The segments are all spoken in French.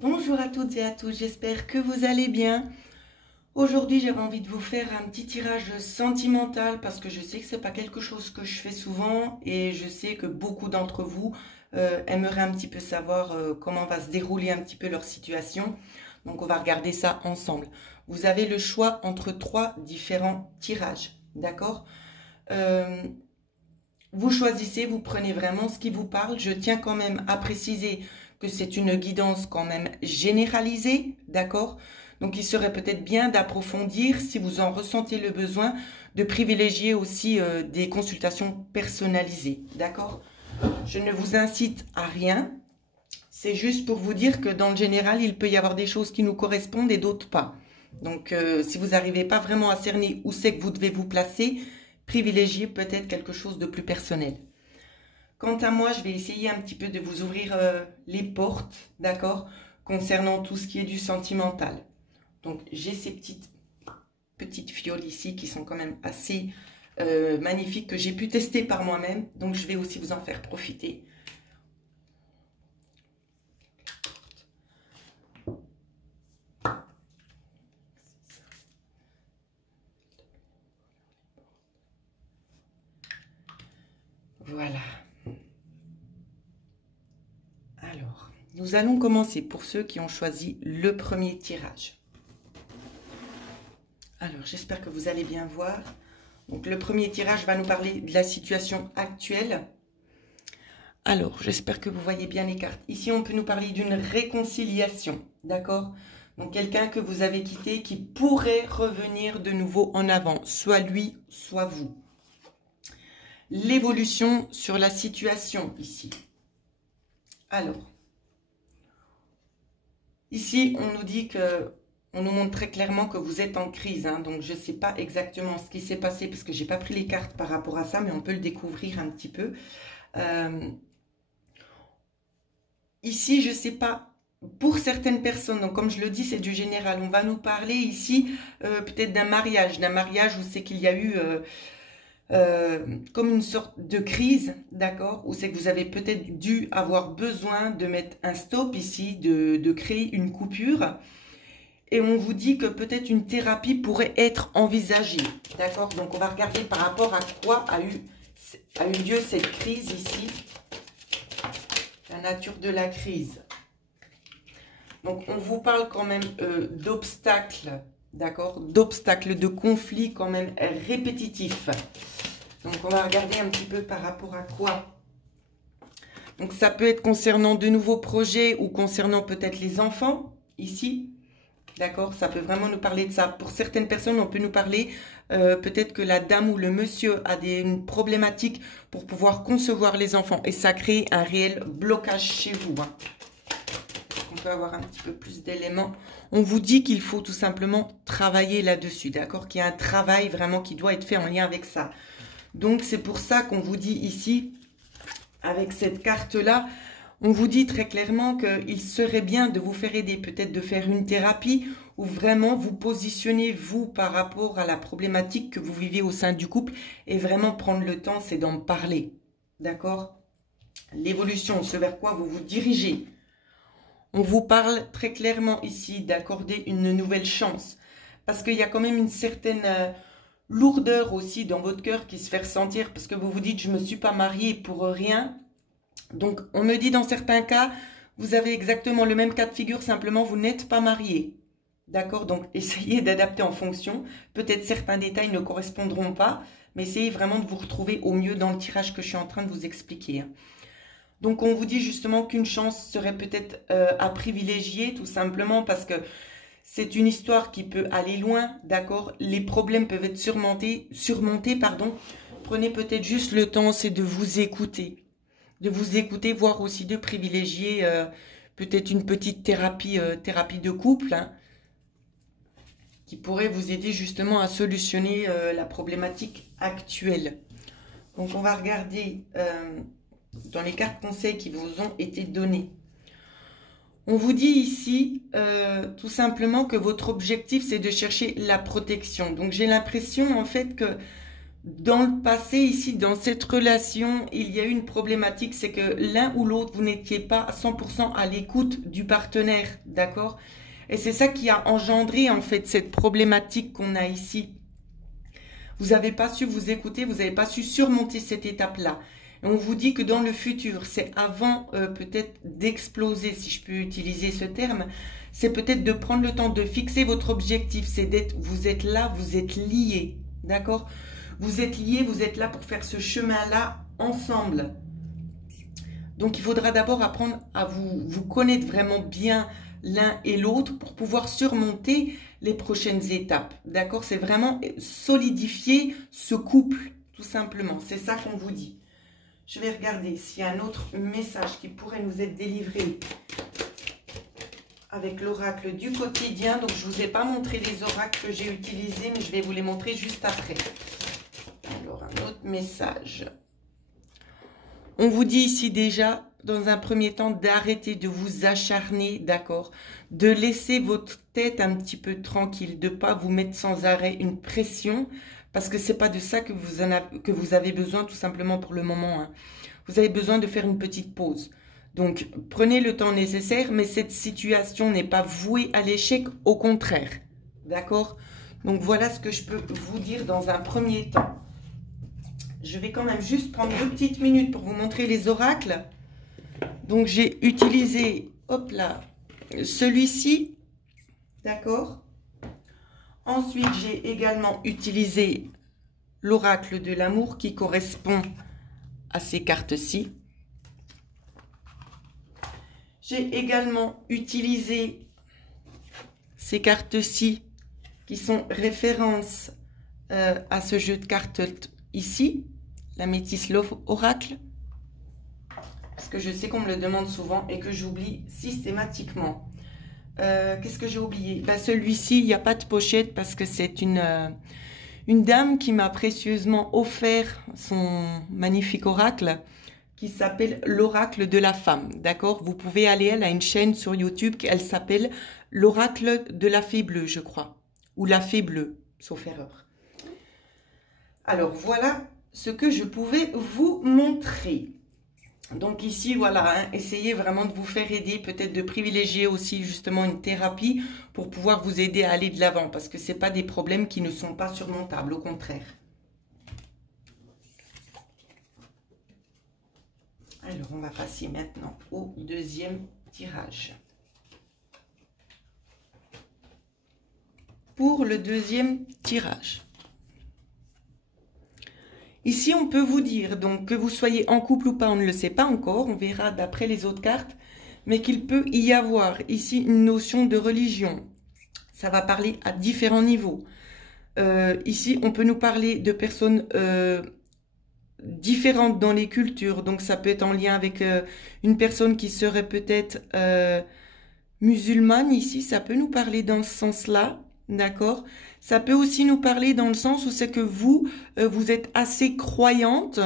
Bonjour à toutes et à tous, j'espère que vous allez bien. Aujourd'hui, j'avais envie de vous faire un petit tirage sentimental parce que je sais que c'est pas quelque chose que je fais souvent et je sais que beaucoup d'entre vous aimeraient un petit peu savoir comment va se dérouler un petit peu leur situation. Donc, on va regarder ça ensemble. Vous avez le choix entre 3 différents tirages, d'accord? Vous choisissez, vous prenez vraiment ce qui vous parle. Je tiens quand même à préciser que c'est une guidance quand même généralisée, d'accord? Donc, il serait peut-être bien d'approfondir, si vous en ressentez le besoin, de privilégier aussi des consultations personnalisées, d'accord? Je ne vous incite à rien. C'est juste pour vous dire que dans le général, il peut y avoir des choses qui nous correspondent et d'autres pas. Donc, si vous n'arrivez pas vraiment à cerner où c'est que vous devez vous placer, privilégiez peut-être quelque chose de plus personnel. Quant à moi, je vais essayer un petit peu de vous ouvrir les portes, d'accord, concernant tout ce qui est du sentimental. Donc, j'ai ces petites fioles ici qui sont quand même assez magnifiques, que j'ai pu tester par moi-même. Donc, je vais aussi vous en faire profiter. Voilà. Alors, nous allons commencer pour ceux qui ont choisi le premier tirage. Alors, j'espère que vous allez bien voir. Donc, le premier tirage va nous parler de la situation actuelle. Alors, j'espère que vous voyez bien les cartes. Ici, on peut nous parler d'une réconciliation, d'accord? Donc, quelqu'un que vous avez quitté qui pourrait revenir de nouveau en avant, soit lui, soit vous. L'évolution sur la situation ici. Alors, ici, on nous dit que, on nous montre très clairement que vous êtes en crise. Hein, donc, je ne sais pas exactement ce qui s'est passé parce que je n'ai pas pris les cartes par rapport à ça, mais on peut le découvrir un petit peu. Ici, je ne sais pas, pour certaines personnes, donc comme je le dis, c'est du général. On va nous parler ici peut-être d'un mariage où c'est qu'il y a eu comme une sorte de crise, d'accord, où c'est que vous avez peut-être dû avoir besoin de mettre un stop ici, de créer une coupure. Et on vous dit que peut-être une thérapie pourrait être envisagée, d'accord. Donc on va regarder par rapport à quoi a eu lieu cette crise ici. La nature de la crise. Donc, on vous parle quand même d'obstacles, d'accord? D'obstacles, de conflits quand même répétitifs. Donc, on va regarder un petit peu par rapport à quoi. Donc, ça peut être concernant de nouveaux projets ou concernant peut-être les enfants, ici. D'accord? Ça peut vraiment nous parler de ça. Pour certaines personnes, on peut nous parler peut-être que la dame ou le monsieur a une problématique pour pouvoir concevoir les enfants. Et ça crée un réel blocage chez vous. Hein. On peut avoir un petit peu plus d'éléments. On vous dit qu'il faut tout simplement travailler là-dessus. D'accord? Qu'il y a un travail vraiment qui doit être fait en lien avec ça. Donc, c'est pour ça qu'on vous dit ici, avec cette carte-là, on vous dit très clairement qu'il serait bien de vous faire aider, peut-être de faire une thérapie ou vraiment vous positionnez vous par rapport à la problématique que vous vivez au sein du couple et vraiment prendre le temps, c'est d'en parler. D'accord? L'évolution, ce vers quoi vous vous dirigez. On vous parle très clairement ici d'accorder une nouvelle chance parce qu'il y a quand même une certaine lourdeur aussi dans votre cœur qui se fait ressentir parce que vous vous dites je ne me suis pas mariée pour rien. Donc, on me dit dans certains cas, vous avez exactement le même cas de figure, simplement vous n'êtes pas marié. D'accord? Donc, essayez d'adapter en fonction. Peut-être certains détails ne correspondront pas, mais essayez vraiment de vous retrouver au mieux dans le tirage que je suis en train de vous expliquer. Donc, on vous dit justement qu'une chance serait peut-être à privilégier, tout simplement parce que c'est une histoire qui peut aller loin, d'accord? Les problèmes peuvent être surmontés, pardon. Prenez peut-être juste le temps, c'est de vous écouter. De vous écouter, voire aussi de privilégier peut-être une petite thérapie de couple hein, qui pourrait vous aider justement à solutionner la problématique actuelle. Donc, on va regarder dans les cartes conseils qui vous ont été données. On vous dit ici tout simplement que votre objectif, c'est de chercher la protection. Donc, j'ai l'impression en fait que dans le passé, ici, dans cette relation, il y a eu une problématique, c'est que l'un ou l'autre, vous n'étiez pas à 100% à l'écoute du partenaire, d'accord? Et c'est ça qui a engendré, en fait, cette problématique qu'on a ici. Vous n'avez pas su vous écouter, vous n'avez pas su surmonter cette étape-là. Et on vous dit que dans le futur, c'est avant peut-être d'exploser, si je peux utiliser ce terme, c'est peut-être de prendre le temps de fixer votre objectif, c'est d'être, vous êtes là, vous êtes liés, d'accord? Vous êtes liés, vous êtes là pour faire ce chemin-là ensemble. Donc, il faudra d'abord apprendre à vous connaître vraiment bien l'un et l'autre pour pouvoir surmonter les prochaines étapes. D'accord? C'est vraiment solidifier ce couple, tout simplement. C'est ça qu'on vous dit. Je vais regarder s'il y a un autre message qui pourrait nous être délivré avec l'oracle du quotidien. Donc, je ne vous ai pas montré les oracles que j'ai utilisés, mais je vais vous les montrer juste après. Alors, un autre message. On vous dit ici déjà, dans un premier temps, d'arrêter de vous acharner, d'accord? De laisser votre tête un petit peu tranquille, de ne pas vous mettre sans arrêt une pression, parce que ce n'est pas de ça que vous avez besoin tout simplement pour le moment. Hein. Vous avez besoin de faire une petite pause. Donc, prenez le temps nécessaire, mais cette situation n'est pas vouée à l'échec, au contraire. D'accord? Donc, voilà ce que je peux vous dire dans un premier temps. Je vais quand même juste prendre 2 petites minutes pour vous montrer les oracles. Donc, j'ai utilisé, hop là, celui-ci, d'accord? Ensuite, j'ai également utilisé l'oracle de l'amour qui correspond à ces cartes-ci. J'ai également utilisé ces cartes-ci qui sont références à ce jeu de cartes ici, la Métis Love Oracle. Parce que je sais qu'on me le demande souvent et que j'oublie systématiquement. Qu'est-ce que j'ai oublié? Ben, celui-ci, il n'y a pas de pochette parce que c'est une dame qui m'a précieusement offert son magnifique oracle qui s'appelle l'oracle de la femme. D'accord? Vous pouvez aller, elle a une chaîne sur YouTube, elle s'appelle l'oracle de la fée bleue, je crois. Ou la fée bleue, sauf erreur. Alors, voilà ce que je pouvais vous montrer. Donc ici, voilà, hein, essayez vraiment de vous faire aider, peut-être de privilégier aussi justement une thérapie pour pouvoir vous aider à aller de l'avant, parce que ce n'est pas des problèmes qui ne sont pas surmontables, au contraire. Alors, on va passer maintenant au deuxième tirage. Pour le deuxième tirage. Ici, on peut vous dire, donc, que vous soyez en couple ou pas, on ne le sait pas encore, on verra d'après les autres cartes, mais qu'il peut y avoir ici une notion de religion. Ça va parler à différents niveaux. Ici, on peut nous parler de personnes différentes dans les cultures, donc ça peut être en lien avec une personne qui serait peut-être musulmane, ici, ça peut nous parler dans ce sens-là, d'accord ? Ça peut aussi nous parler dans le sens où c'est que vous, vous êtes assez croyante,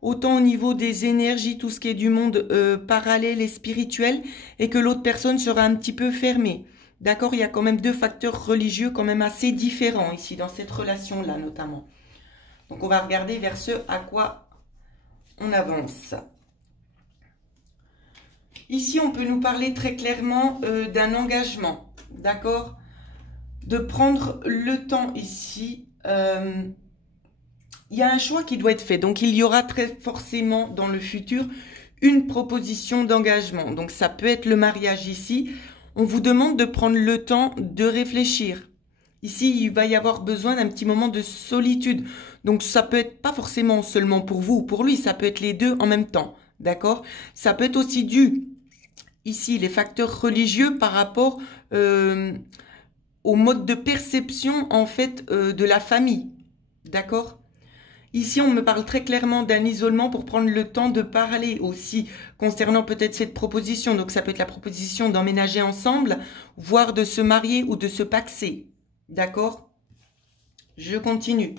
autant au niveau des énergies, tout ce qui est du monde parallèle et spirituel, et que l'autre personne sera un petit peu fermée. D'accord? Il y a quand même 2 facteurs religieux quand même assez différents ici, dans cette relation-là notamment. Donc on va regarder vers ce à quoi on avance. Ici, on peut nous parler très clairement d'un engagement, d'accord? De prendre le temps ici, il y a un choix qui doit être fait. Donc, il y aura très forcément dans le futur une proposition d'engagement. Donc, ça peut être le mariage ici. On vous demande de prendre le temps de réfléchir. Ici, il va y avoir besoin d'un petit moment de solitude. Donc, ça peut être pas forcément seulement pour vous ou pour lui, ça peut être les deux en même temps. D'accord? Ça peut être aussi dû, ici, les facteurs religieux par rapport au mode de perception, en fait, de la famille. D'accord? Ici, on me parle très clairement d'un isolement pour prendre le temps de parler aussi concernant peut-être cette proposition. Donc, ça peut être la proposition d'emménager ensemble, voire de se marier ou de se paxer. D'accord? Je continue.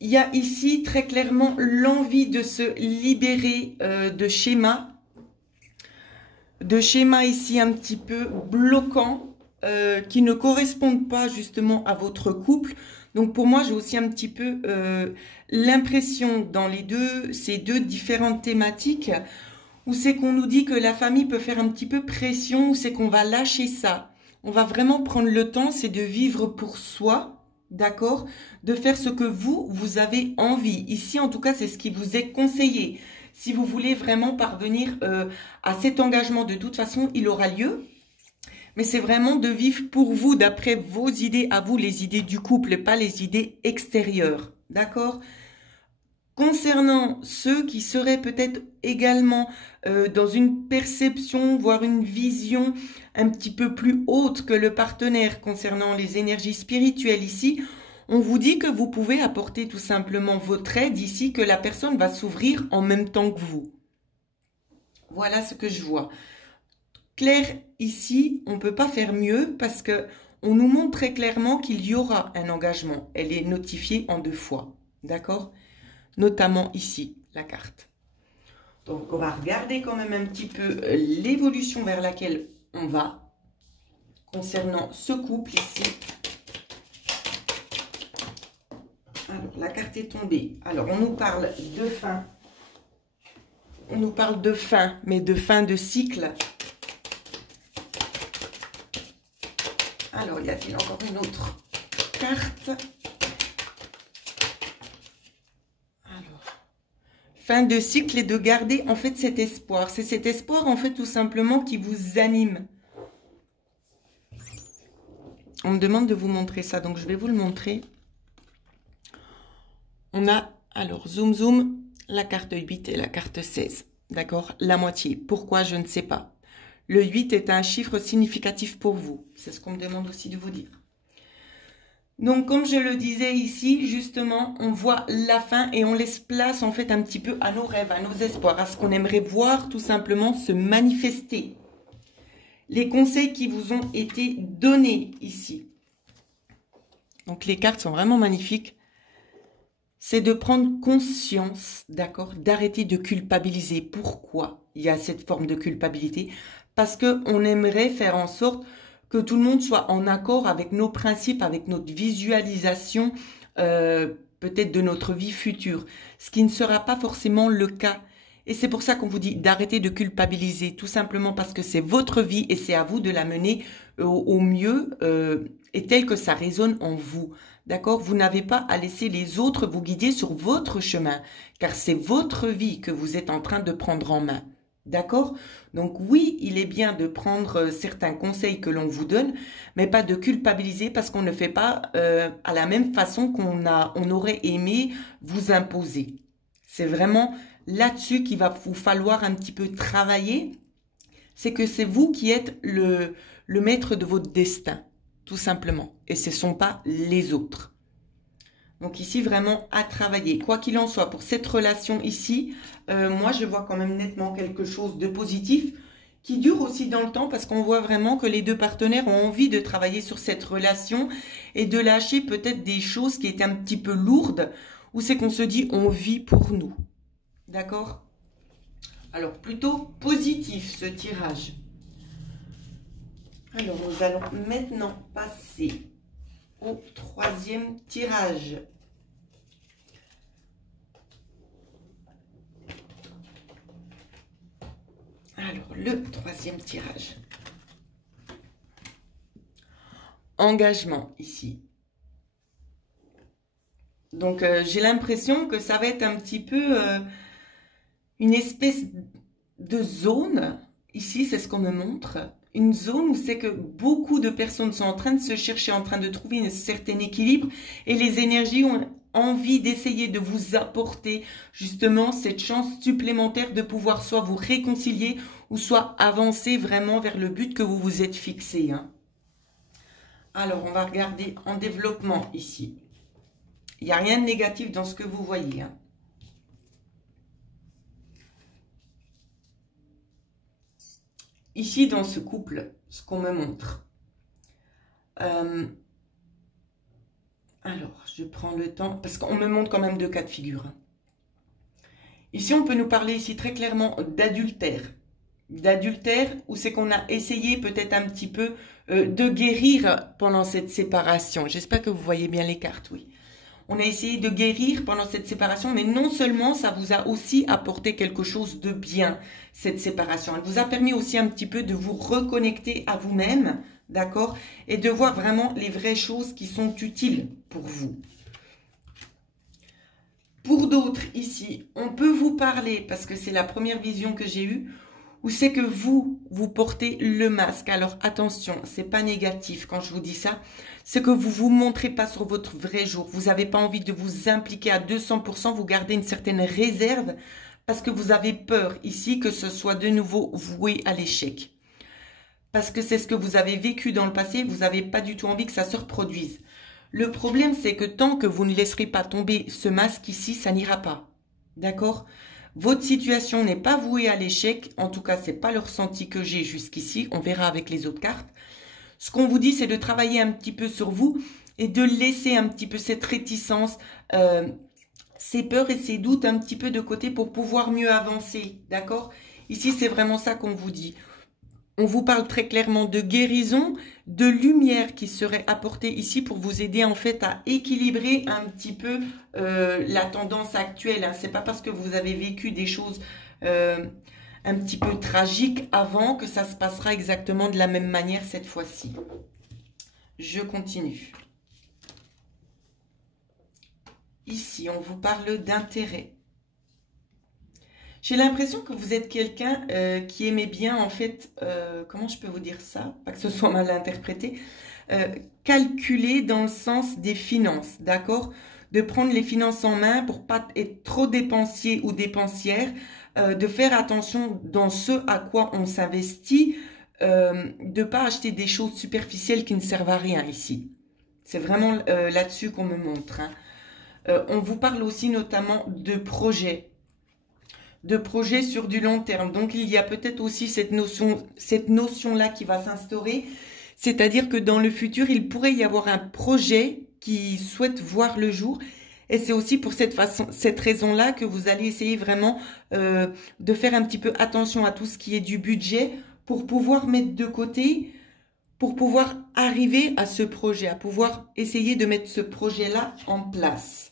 Il y a ici très clairement l'envie de se libérer de schémas. De schémas ici un petit peu bloquants qui ne correspondent pas justement à votre couple. Donc pour moi, j'ai aussi un petit peu l'impression dans ces deux différentes thématiques où c'est qu'on nous dit que la famille peut faire un petit peu pression, où c'est qu'on va lâcher ça. On va vraiment prendre le temps, c'est de vivre pour soi, d'accord? De faire ce que vous avez envie. Ici, en tout cas, c'est ce qui vous est conseillé. Si vous voulez vraiment parvenir à cet engagement, de toute façon, il aura lieu. Mais c'est vraiment de vivre pour vous, d'après vos idées à vous, les idées du couple, et pas les idées extérieures. D'accord? Concernant ceux qui seraient peut-être également dans une perception, voire une vision un petit peu plus haute que le partenaire concernant les énergies spirituelles ici, on vous dit que vous pouvez apporter tout simplement votre aide ici, que la personne va s'ouvrir en même temps que vous. Voilà ce que je vois. Claire, ici, on ne peut pas faire mieux parce que on nous montre très clairement qu'il y aura un engagement. Elle est notifiée en 2 fois. D'accord? Notamment ici, la carte. Donc, on va regarder quand même un petit peu l'évolution vers laquelle on va concernant ce couple ici. Alors, la carte est tombée. Alors, on nous parle de fin. On nous parle de fin, mais de fin de cycle. Alors, y a-t-il encore une autre carte? Alors, fin de cycle et de garder en fait cet espoir. C'est cet espoir en fait tout simplement qui vous anime. On me demande de vous montrer ça, donc je vais vous le montrer. On a, alors, zoom, zoom, la carte 8 et la carte 16. D'accord? La moitié. Pourquoi? Je ne sais pas. Le 8 est un chiffre significatif pour vous. C'est ce qu'on me demande aussi de vous dire. Donc, comme je le disais ici, justement, on voit la fin et on laisse place, en fait, un petit peu à nos rêves, à nos espoirs, à ce qu'on aimerait voir tout simplement se manifester. Les conseils qui vous ont été donnés ici. Donc, les cartes sont vraiment magnifiques. C'est de prendre conscience, d'accord, d'arrêter de culpabiliser. Pourquoi il y a cette forme de culpabilité? Parce qu'on aimerait faire en sorte que tout le monde soit en accord avec nos principes, avec notre visualisation peut-être de notre vie future, ce qui ne sera pas forcément le cas. Et c'est pour ça qu'on vous dit d'arrêter de culpabiliser, tout simplement parce que c'est votre vie et c'est à vous de la mener au mieux et tel que ça résonne en vous. D'accord? Vous n'avez pas à laisser les autres vous guider sur votre chemin, car c'est votre vie que vous êtes en train de prendre en main. D'accord? Donc oui, il est bien de prendre certains conseils que l'on vous donne, mais pas de culpabiliser parce qu'on ne fait pas à la même façon on aurait aimé vous imposer. C'est vraiment là-dessus qu'il va vous falloir un petit peu travailler. C'est que c'est vous qui êtes le maître de votre destin, tout simplement. Et ce ne sont pas les autres. Donc ici, vraiment à travailler. Quoi qu'il en soit, pour cette relation ici, moi, je vois quand même nettement quelque chose de positif qui dure aussi dans le temps parce qu'on voit vraiment que les deux partenaires ont envie de travailler sur cette relation et de lâcher peut-être des choses qui étaient un petit peu lourdes où c'est qu'on se dit on vit pour nous. D'accord? Alors, plutôt positif ce tirage. Alors, nous allons maintenant passer au 3e tirage. Alors, le 3e tirage. Engagement, ici. Donc, j'ai l'impression que ça va être un petit peu une espèce de zone. Ici, c'est ce qu'on me montre. Une zone où c'est que beaucoup de personnes sont en train de se chercher, en train de trouver un certain équilibre et les énergies ont envie d'essayer de vous apporter justement cette chance supplémentaire de pouvoir soit vous réconcilier ou soit avancer vraiment vers le but que vous vous êtes fixé. Hein. Alors, on va regarder en développement ici. Il n'y a rien de négatif dans ce que vous voyez. Hein. Ici, dans ce couple, ce qu'on me montre. Alors, je prends le temps, parce qu'on me montre quand même 2 cas de figure. Ici, on peut nous parler ici très clairement d'adultère. d'adultère ou c'est qu'on a essayé peut-être un petit peu de guérir pendant cette séparation. J'espère que vous voyez bien les cartes, oui. On a essayé de guérir pendant cette séparation, mais non seulement ça vous a aussi apporté quelque chose de bien, cette séparation. Elle vous a permis aussi un petit peu de vous reconnecter à vous-même, d'accord? Et de voir vraiment les vraies choses qui sont utiles pour vous. Pour d'autres, ici, on peut vous parler, parce que c'est la première vision que j'ai eue, où c'est que vous portez le masque. Alors attention, c'est pas négatif quand je vous dis ça. C'est que vous montrez pas sur votre vrai jour. Vous n'avez pas envie de vous impliquer à 200%. Vous gardez une certaine réserve parce que vous avez peur ici que ce soit de nouveau voué à l'échec. Parce que c'est ce que vous avez vécu dans le passé. Vous n'avez pas du tout envie que ça se reproduise. Le problème, c'est que tant que vous ne laisserez pas tomber ce masque ici, ça n'ira pas. D'accord ? Votre situation n'est pas vouée à l'échec. En tout cas, ce n'est pas le ressenti que j'ai jusqu'ici. On verra avec les autres cartes. Ce qu'on vous dit, c'est de travailler un petit peu sur vous et de laisser un petit peu cette réticence, ces peurs et ces doutes un petit peu de côté pour pouvoir mieux avancer. D'accord ? Ici, c'est vraiment ça qu'on vous dit. On vous parle très clairement de guérison, de lumière qui serait apportée ici pour vous aider en fait à équilibrer un petit peu la tendance actuelle. Hein. C'est pas parce que vous avez vécu des choses un petit peu tragiques avant que ça se passera exactement de la même manière cette fois-ci. Je continue. Ici, on vous parle d'intérêt. J'ai l'impression que vous êtes quelqu'un qui aimait bien, en fait, comment je peux vous dire ça, pas que ce soit mal interprété, calculer dans le sens des finances, d'accord? De prendre les finances en main pour pas être trop dépensier ou dépensière, de faire attention dans ce à quoi on s'investit, de pas acheter des choses superficielles qui ne servent à rien ici. C'est vraiment là-dessus qu'on me montre. Hein. On vous parle aussi notamment de projets sur du long terme. Donc, il y a peut-être aussi cette notion-là qui va s'instaurer. C'est-à-dire que dans le futur, il pourrait y avoir un projet qui souhaite voir le jour. Et c'est aussi pour cette raison-là que vous allez essayer vraiment de faire un petit peu attention à tout ce qui est du budget pour pouvoir mettre de côté, pour pouvoir arriver à ce projet, à pouvoir essayer de mettre ce projet-là en place.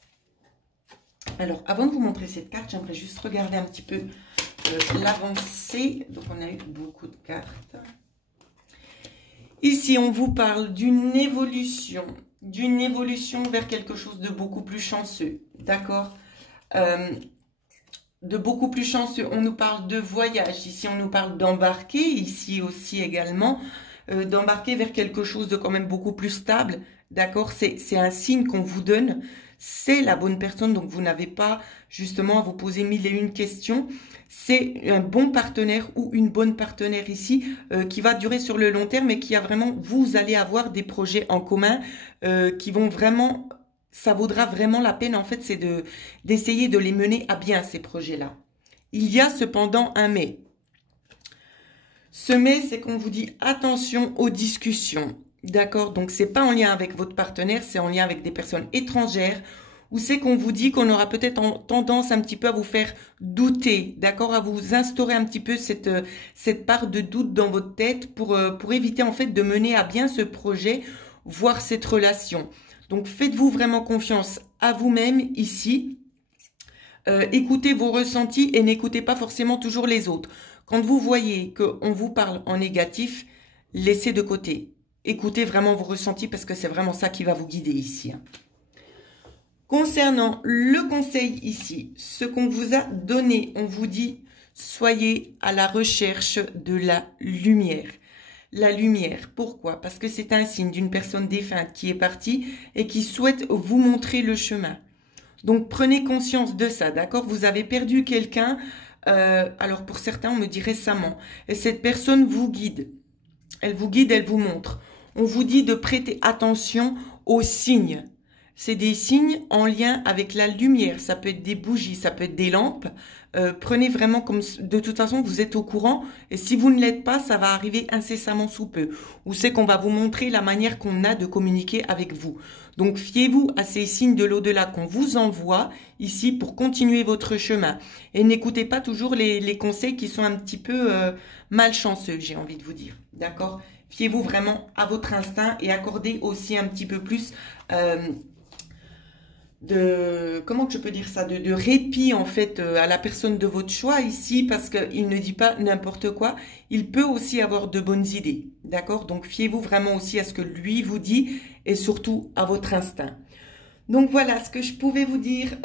Alors, avant de vous montrer cette carte, j'aimerais juste regarder un petit peu l'avancée. Donc, on a eu beaucoup de cartes. Ici, on vous parle d'une évolution vers quelque chose de beaucoup plus chanceux. D'accord ? De beaucoup plus chanceux. On nous parle de voyage. Ici, on nous parle d'embarquer. Ici aussi également, d'embarquer vers quelque chose de quand même beaucoup plus stable. D'accord ? C'est un signe qu'on vous donne. C'est la bonne personne, donc vous n'avez pas justement à vous poser mille et une questions. C'est un bon partenaire ou une bonne partenaire ici qui va durer sur le long terme et qui a vraiment, vous allez avoir des projets en commun qui vont vraiment, ça vaudra vraiment la peine en fait, c'est d'essayer de les mener à bien ces projets-là. Il y a cependant un mais. Ce mais, c'est qu'on vous dit attention aux discussions. D'accord, donc c'est pas en lien avec votre partenaire, c'est en lien avec des personnes étrangères, où c'est qu'on vous dit qu'on aura peut-être tendance un petit peu à vous faire douter, d'accord, à vous instaurer un petit peu cette part de doute dans votre tête pour éviter en fait de mener à bien ce projet, voire cette relation. Donc faites-vous vraiment confiance à vous-même ici, écoutez vos ressentis et n'écoutez pas forcément toujours les autres. Quand vous voyez qu'on vous parle en négatif, laissez de côté. Écoutez vraiment vos ressentis parce que c'est vraiment ça qui va vous guider ici. Concernant le conseil ici, ce qu'on vous a donné, on vous dit soyez à la recherche de la lumière. La lumière, pourquoi? Parce que c'est un signe d'une personne défunte qui est partie et qui souhaite vous montrer le chemin. Donc prenez conscience de ça, d'accord? Vous avez perdu quelqu'un, alors pour certains on me dit récemment, et cette personne vous guide. Elle vous guide, elle vous montre. On vous dit de prêter attention aux signes. c'est des signes en lien avec la lumière. Ça peut être des bougies, ça peut être des lampes. Prenez vraiment comme de toute façon vous êtes au courant et si vous ne l'êtes pas, ça va arriver incessamment sous peu. Ou c'est qu'on va vous montrer la manière qu'on a de communiquer avec vous. Donc fiez-vous à ces signes de l'au-delà qu'on vous envoie ici pour continuer votre chemin. Et n'écoutez pas toujours les conseils qui sont un petit peu malchanceux, j'ai envie de vous dire. D'accord? Fiez-vous vraiment à votre instinct et accordez aussi un petit peu plus comment que je peux dire ça, de répit en fait à la personne de votre choix ici parce qu'il ne dit pas n'importe quoi, il peut aussi avoir de bonnes idées, d'accord? Donc fiez-vous vraiment aussi à ce que lui vous dit et surtout à votre instinct. Donc voilà ce que je pouvais vous dire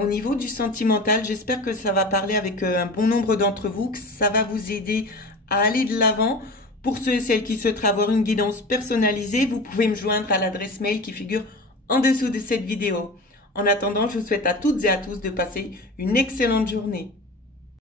au niveau du sentimental. J'espère que ça va parler avec un bon nombre d'entre vous, que ça va vous aider à aller de l'avant. Pour ceux et celles qui souhaitent avoir une guidance personnalisée, vous pouvez me joindre à l'adresse mail qui figure en dessous de cette vidéo. En attendant, je vous souhaite à toutes et à tous de passer une excellente journée.